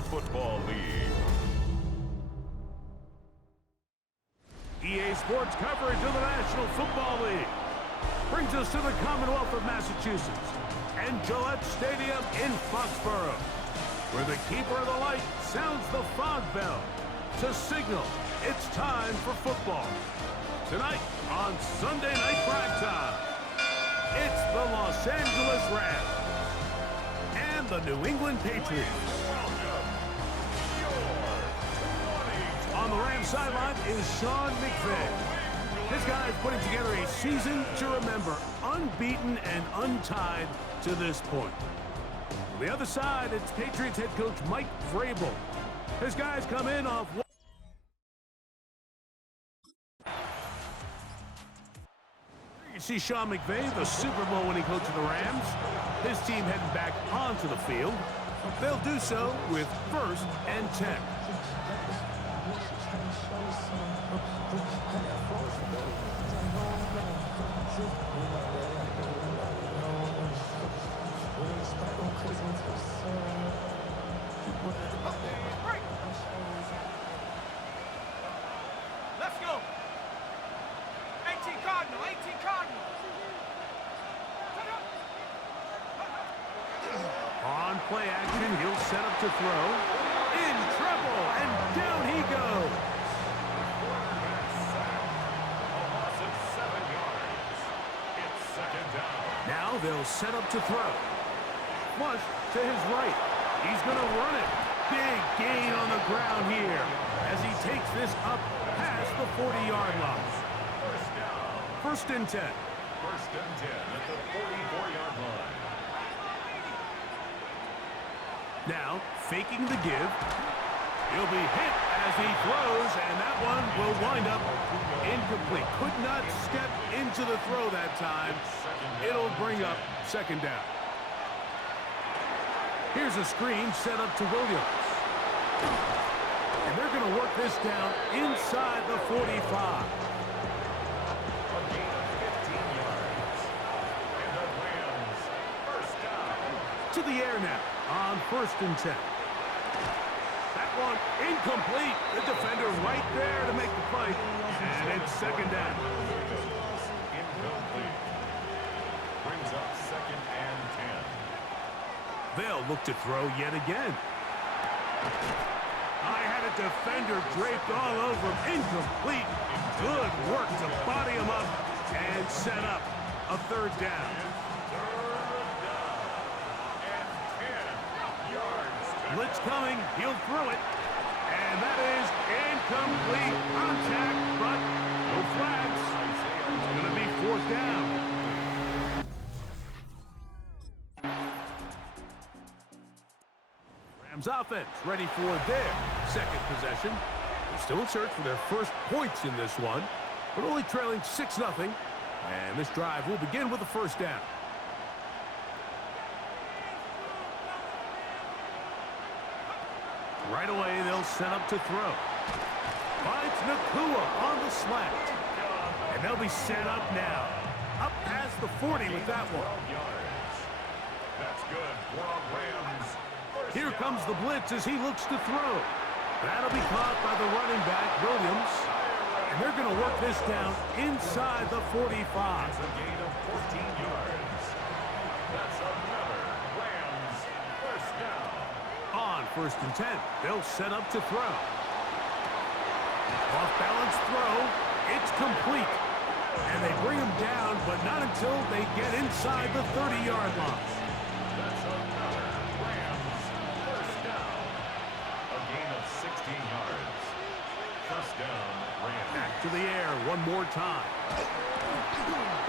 National Football League. EA Sports coverage of the National Football League brings us to the Commonwealth of Massachusetts and Gillette Stadium in Foxborough, where the keeper of the light sounds the fog bell to signal it's time for football. Tonight on Sunday Night Primetime, it's the Los Angeles Rams and the New England Patriots. On the Rams sideline is Sean McVay. This guy is putting together a season to remember, unbeaten and untied to this point. On the other side, it's Patriots head coach Mike Vrabel. His guys come in off... You see Sean McVay, the Super Bowl winning coach of the Rams. His team heading back onto the field. They'll do so with 1st and 10. Let's go. 18 Cardinal, 18 Cardinal. On play action, he'll set up to throw. In trouble, and down he goes. Now they'll set up to throw. Flush to his right. He's going to run it. Big gain on the ground here as he takes this up past the 40-yard line. First and 10. First and 10 at the 44-yard line. Now, faking the give. He'll be hit as he throws, and that one will wind up incomplete. Could not step into the throw that time. It'll bring up 2nd down. Here's a screen set up to Williams. And they're going to work this down inside the 45. To the air now on 1st and 10. That one incomplete. The defender right there to make the play. And it's 2nd down. Incomplete. Brings up 2nd and 10. They'll look to throw yet again. I had a defender draped all over him. Incomplete. Good work to body him up and set up a 3rd down. Blitz coming. He'll throw it. And that is incomplete. Contact, but no flags. It's going to be 4th down. Rams offense ready for their 2nd possession. They're still in search for their first points in this one, but only trailing 6-0. And this drive will begin with a 1st down. Right away, they'll set up to throw. Finds Nacua on the slant. And they'll be set up now. Up past the 40 with that one. That's good for Rams. Here comes the blitz as he looks to throw. That'll be caught by the running back, Williams. And they're going to work this down inside the 45. That's a gain of 14 yards. That's another Rams 1st down. On 1st and 10, they'll set up to throw. Off-balance throw. It's complete. And they bring him down, but not until they get inside the 30-yard line. That's another Rams 1st down. A gain of 16 yards. 1st down, Rams. Back to the air one more time.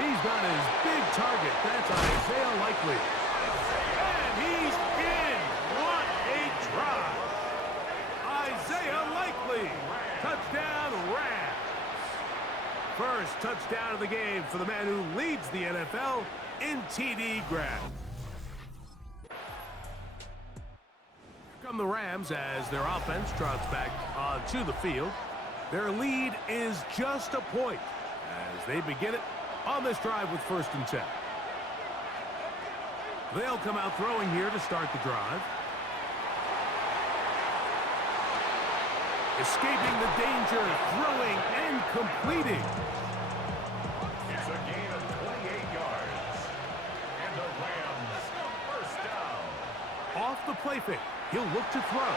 He's got his big target. That's Isaiah Likely. And he's in. What a drive. Isaiah Likely. Touchdown, Rams. First touchdown of the game for the man who leads the NFL in TD grab. Here come the Rams as their offense trots back onto the field. Their lead is just a point as they begin it on this drive with 1st and 10. They'll come out throwing here to start the drive. Escaping the danger, throwing and completing. It's a gain of 28 yards. And the Rams first down. Off the play fake, he'll look to throw.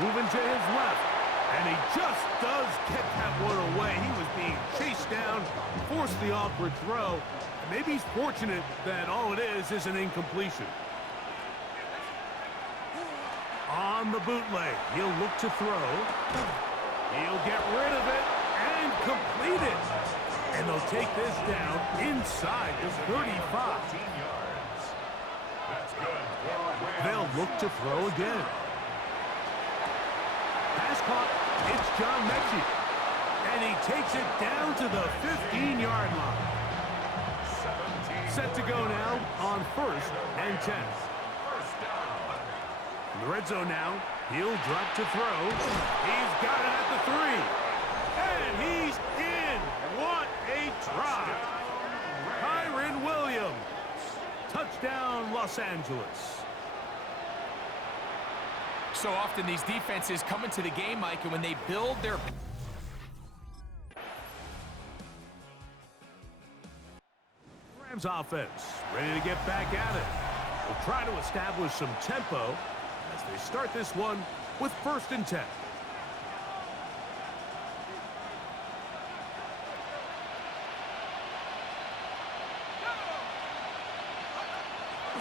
Moving to his left, and he just does get that one away. He was being chased down, forced the awkward throw. Maybe he's fortunate that all it is an incompletion. On the bootleg, he'll look to throw. He'll get rid of it and complete it. And they'll take this down inside the 35. Yards. That's good. They'll look to throw again. Pass caught. It's John Mechie. And he takes it down to the 15-yard line. Set to go now on 1st and 10. In the red zone now, he'll drop to throw. He's got it at the 3. And he's in. What a try. Kyren Williams. Touchdown, Los Angeles. So often these defenses come into the game, Mike, and when they build their... Rams offense ready to get back at it. We'll try to establish some tempo as they start this one with 1st and 10.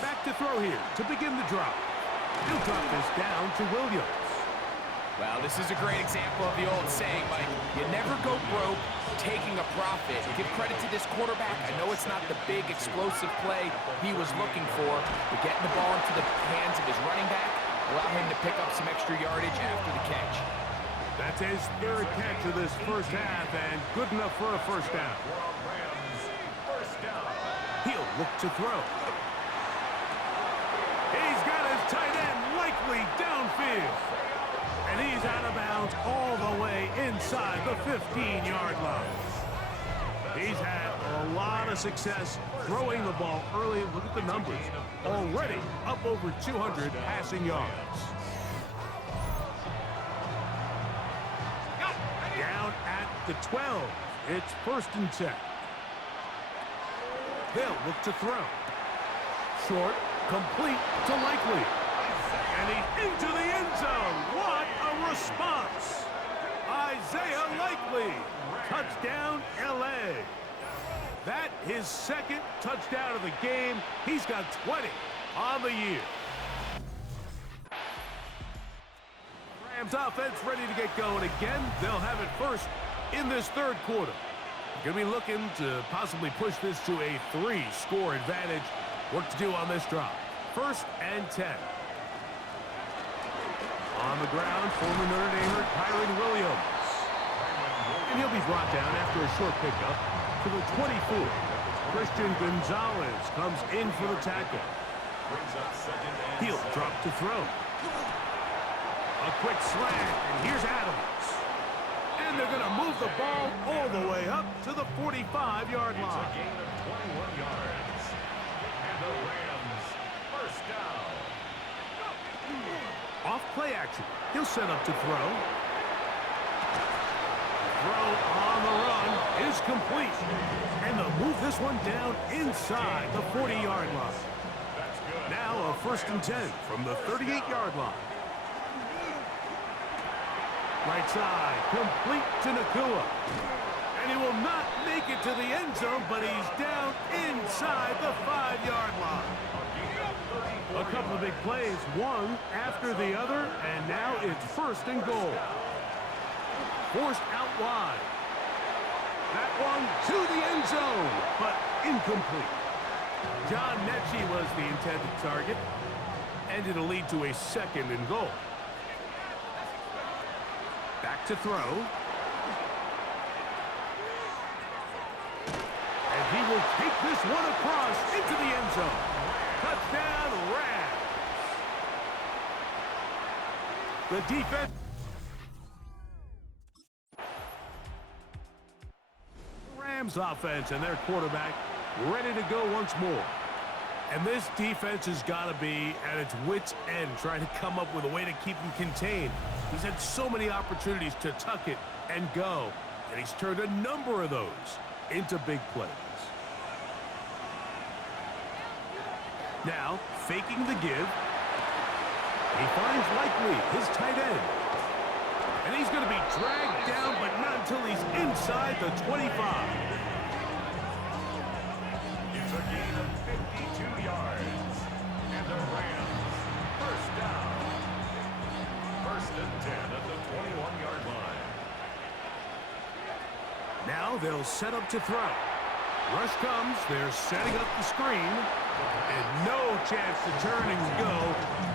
Back to throw here to begin the drop. He'll drop this down to Williams. Well, this is a great example of the old saying, Mike. You never go broke taking a profit. Give credit to this quarterback. I know it's not the big, explosive play he was looking for, but getting the ball into the hands of his running back allow him to pick up some extra yardage after the catch. That's his 3rd catch of this first half, and good enough for a first down. He'll look to throw. He's got his tight end likely downfield. And he's out of bounds all the way inside the 15-yard line. He's had a lot of success throwing the ball early. Look at the numbers. Already up over 200 passing yards. Down at the 12. It's 1st and 10. They'll look to throw. Short, complete to Likely. And he's into the end zone. What a response. Isaiah Likely. Touchdown, L.A. That his 2nd touchdown of the game. He's got 20 on the year. Rams offense ready to get going again. They'll have it first in this 3rd quarter. Going to be looking to possibly push this to a 3-score advantage. Work to do on this drive. 1st and 10. On the ground, former Notre Damer Kyren Williams. And he'll be brought down after a short pickup to the 24. Christian Gonzalez comes in for the tackle. He'll drop to throw. A quick slant, and here's Adams. And they're going to move the ball all the way up to the 45-yard line. It's a gain of 21 yards. And the Rams first down. Off play action. He'll set up to throw. Throw on the run is complete. And they'll move this one down inside the 40-yard line. Now a 1st and 10 from the 38-yard line. Right side, complete to Nacua. And he will not make it to the end zone, but he's down inside the 5-yard line. A couple of big plays, one after the other, and now it's 1st and goal. Forced out wide. That one to the end zone, but incomplete. John Mechie was the intended target, and it'll lead to a 2nd and goal. Back to throw. And he will take this one across into the end zone. Touchdown, Rams. The defense. Rams offense and their quarterback ready to go once more. And this defense has got to be at its wits' end, trying to come up with a way to keep him contained. He's had so many opportunities to tuck it and go, and he's turned a number of those into big plays. Now, faking the give. He finds Likely, his tight end. And he's going to be dragged down, but not until he's inside the 25. It's a gain of 52 yards. And the Rams, first down. First and 10 at the 21-yard line. Now they'll set up to throw. Rush comes, they're setting up the screen. And no chance to turn and go.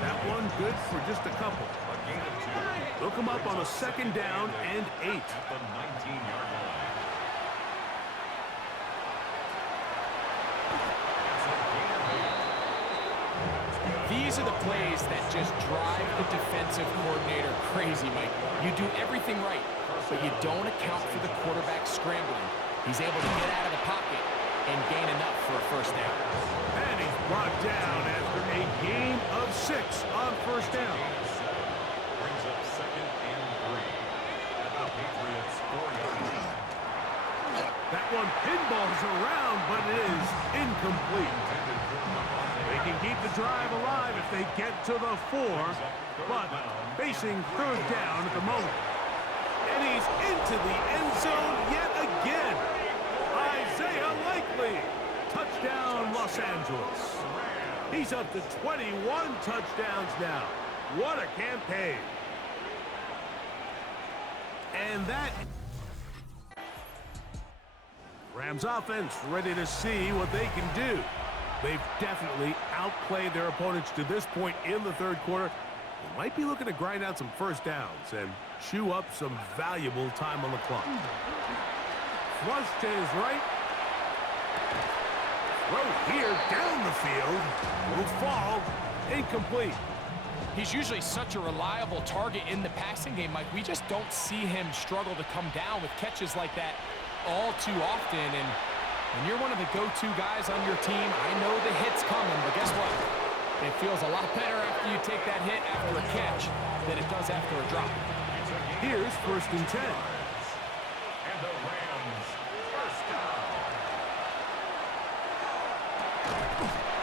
That one good for just a couple. A gain of 2. Look him up on a second down and 8. At the 19-yard line. It's a gain of 8. These are the plays that just drive the defensive coordinator crazy, Mike. You do everything right, but you don't account for the quarterback scrambling. He's able to get out of the pocket and gain enough for a first down. And he's brought down after a gain of 6 on first down. Brings up second and 3 at the Patriots' 4-yard line. That one pinballs around, but it is incomplete. They can keep the drive alive if they get to the 4, but facing third down at the moment. And he's into the end zone yet again. Isaiah Likely. Touchdown, Los Angeles. He's up to 21 touchdowns now. What a campaign. And that... Rams offense ready to see what they can do. They've definitely outplayed their opponents to this point in the third quarter. They might be looking to grind out some first downs and chew up some valuable time on the clock. Flush to his right. Throw here down the field. Will fall. Incomplete. He's usually such a reliable target in the passing game, Mike. We just don't see him struggle to come down with catches like that all too often. And when you're one of the go-to guys on your team, I know the hit's coming, but guess what? It feels a lot better after you take that hit after a catch than it does after a drop. Here's first and 10. And the Rams, first down.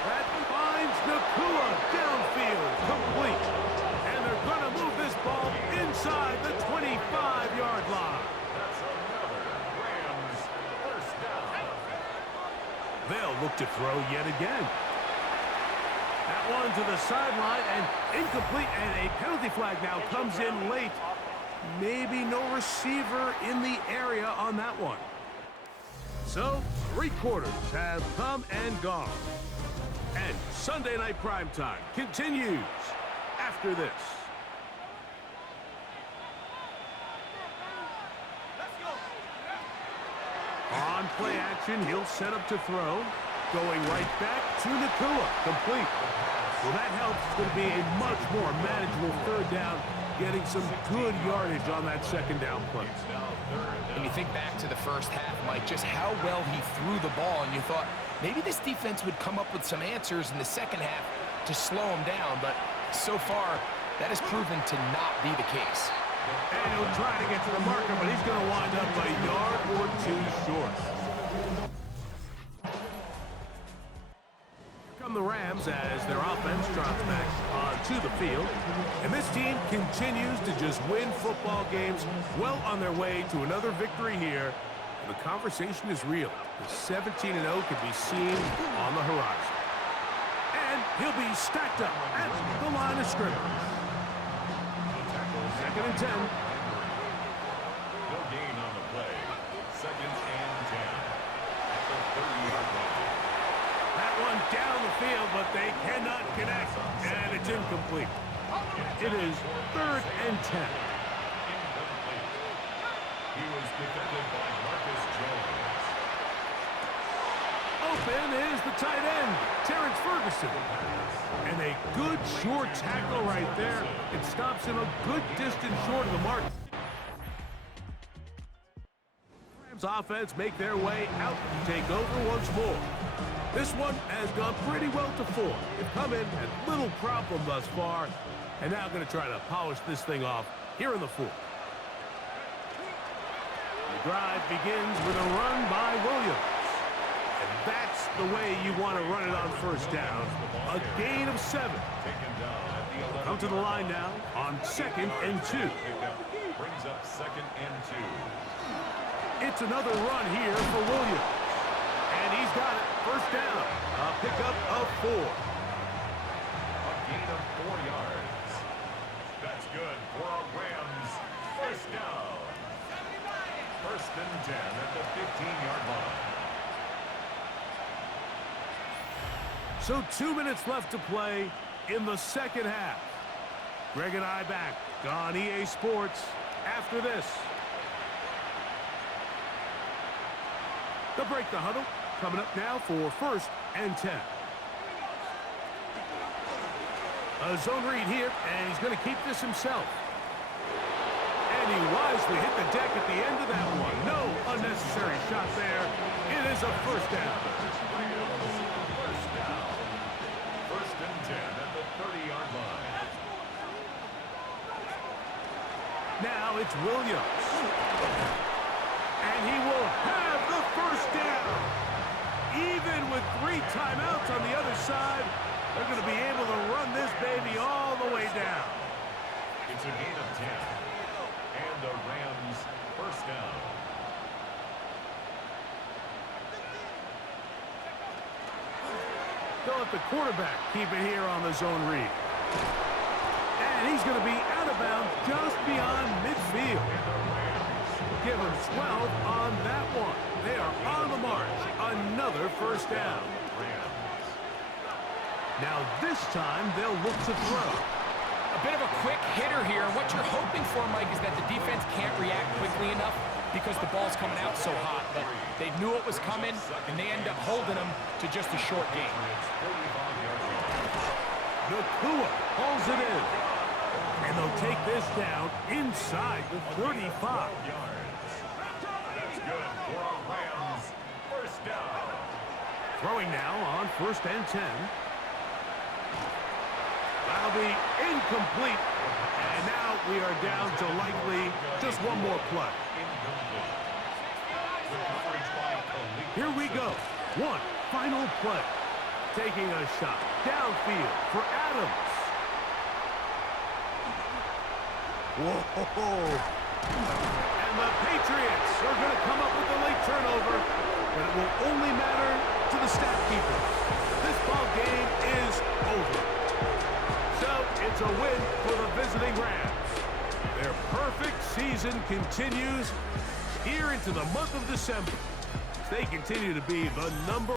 That finds Nakua downfield, complete. And they're going to move this ball inside the 25-yard line. That's another Rams, first down. They'll look to throw yet again. That one to the sideline and incomplete, and a penalty flag now comes in late. Maybe no receiver in the area on that one. So, 3 quarters have come and gone. And Sunday Night Primetime continues after this. On play action, he'll set up to throw. Going right back to Nakua, complete. Well, that helps. It's going to be a much more manageable third down, getting some good yardage on that second down play. When you think back to the first half, Mike, just how well he threw the ball, and you thought maybe this defense would come up with some answers in the second half to slow him down, but so far, that has proven to not be the case. And he'll try to get to the marker, but he's going to wind up a yard or 2 short. Here come the Rams as their offense trots back onto the field. And this team continues to just win football games, well on their way to another victory here. And the conversation is real. The 17-0 could be seen on the horizon. And he'll be stacked up at the line of scrimmage. Second and 10. No gain on the play. Second and 10 at the 30-yard line. That one down the field, but they cannot connect, and it's incomplete. It is third and 10. Incomplete. He was defended by Marcus Jones. Open is the tight end, Terrence Ferguson. And a good short tackle right there. It stops him a good distance short of the mark. Rams offense make their way out to take over once more. This one has gone pretty well to form. They've come in at little problem thus far, and now going to try to polish this thing off here in the fourth. The drive begins with a run by Williams. And that's the way you want to run it on first down. A gain of 7. Come to the line now on 2nd and 2. Brings up 2nd and 2. It's another run here for Williams. And he's got it. First down. A pickup of 4. A gain of 4 yards. That's good for a Rams first down. 1st and 10 at the 15-yard line. So 2 minutes left to play in the second half. Greg and I back on EA Sports after this. They'll break the huddle. Coming up now for 1st and 10. A zone read here, and he's going to keep this himself. And he wisely hit the deck at the end of that one. No unnecessary shot there. It is a first down. First down. 1st and 10 at the 30-yard line. Now it's Williams. And he will have the first down. Even with 3 timeouts on the other side, they're going to be able to run this baby all the way down. It's a gain of 10. And the Rams first down. They'll let the quarterback keep it here on the zone read. And he's going to be out of bounds just beyond midfield. Give him 12 on that one. They are on the march. Another first down. Now this time they'll look to throw. A bit of a quick hitter here, and what you're hoping for, Mike, is that the defense can't react quickly enough because the ball's coming out so hot. But they knew it was coming, and they end up holding them to just a short gain. Nakua pulls it in. And they'll take this down inside the 35. That's good for a Rams first down. Throwing now on 1st and 10. That'll be incomplete. And now we are down to likely just one more play. Here we go. One final play. Taking a shot downfield for Adams. Whoa. And the Patriots are going to come up with a late turnover, but it will only matter to the stat keepers. This ball game is over. So it's a win for the visiting Rams. Their perfect season continues here into the month of December. They continue to be the number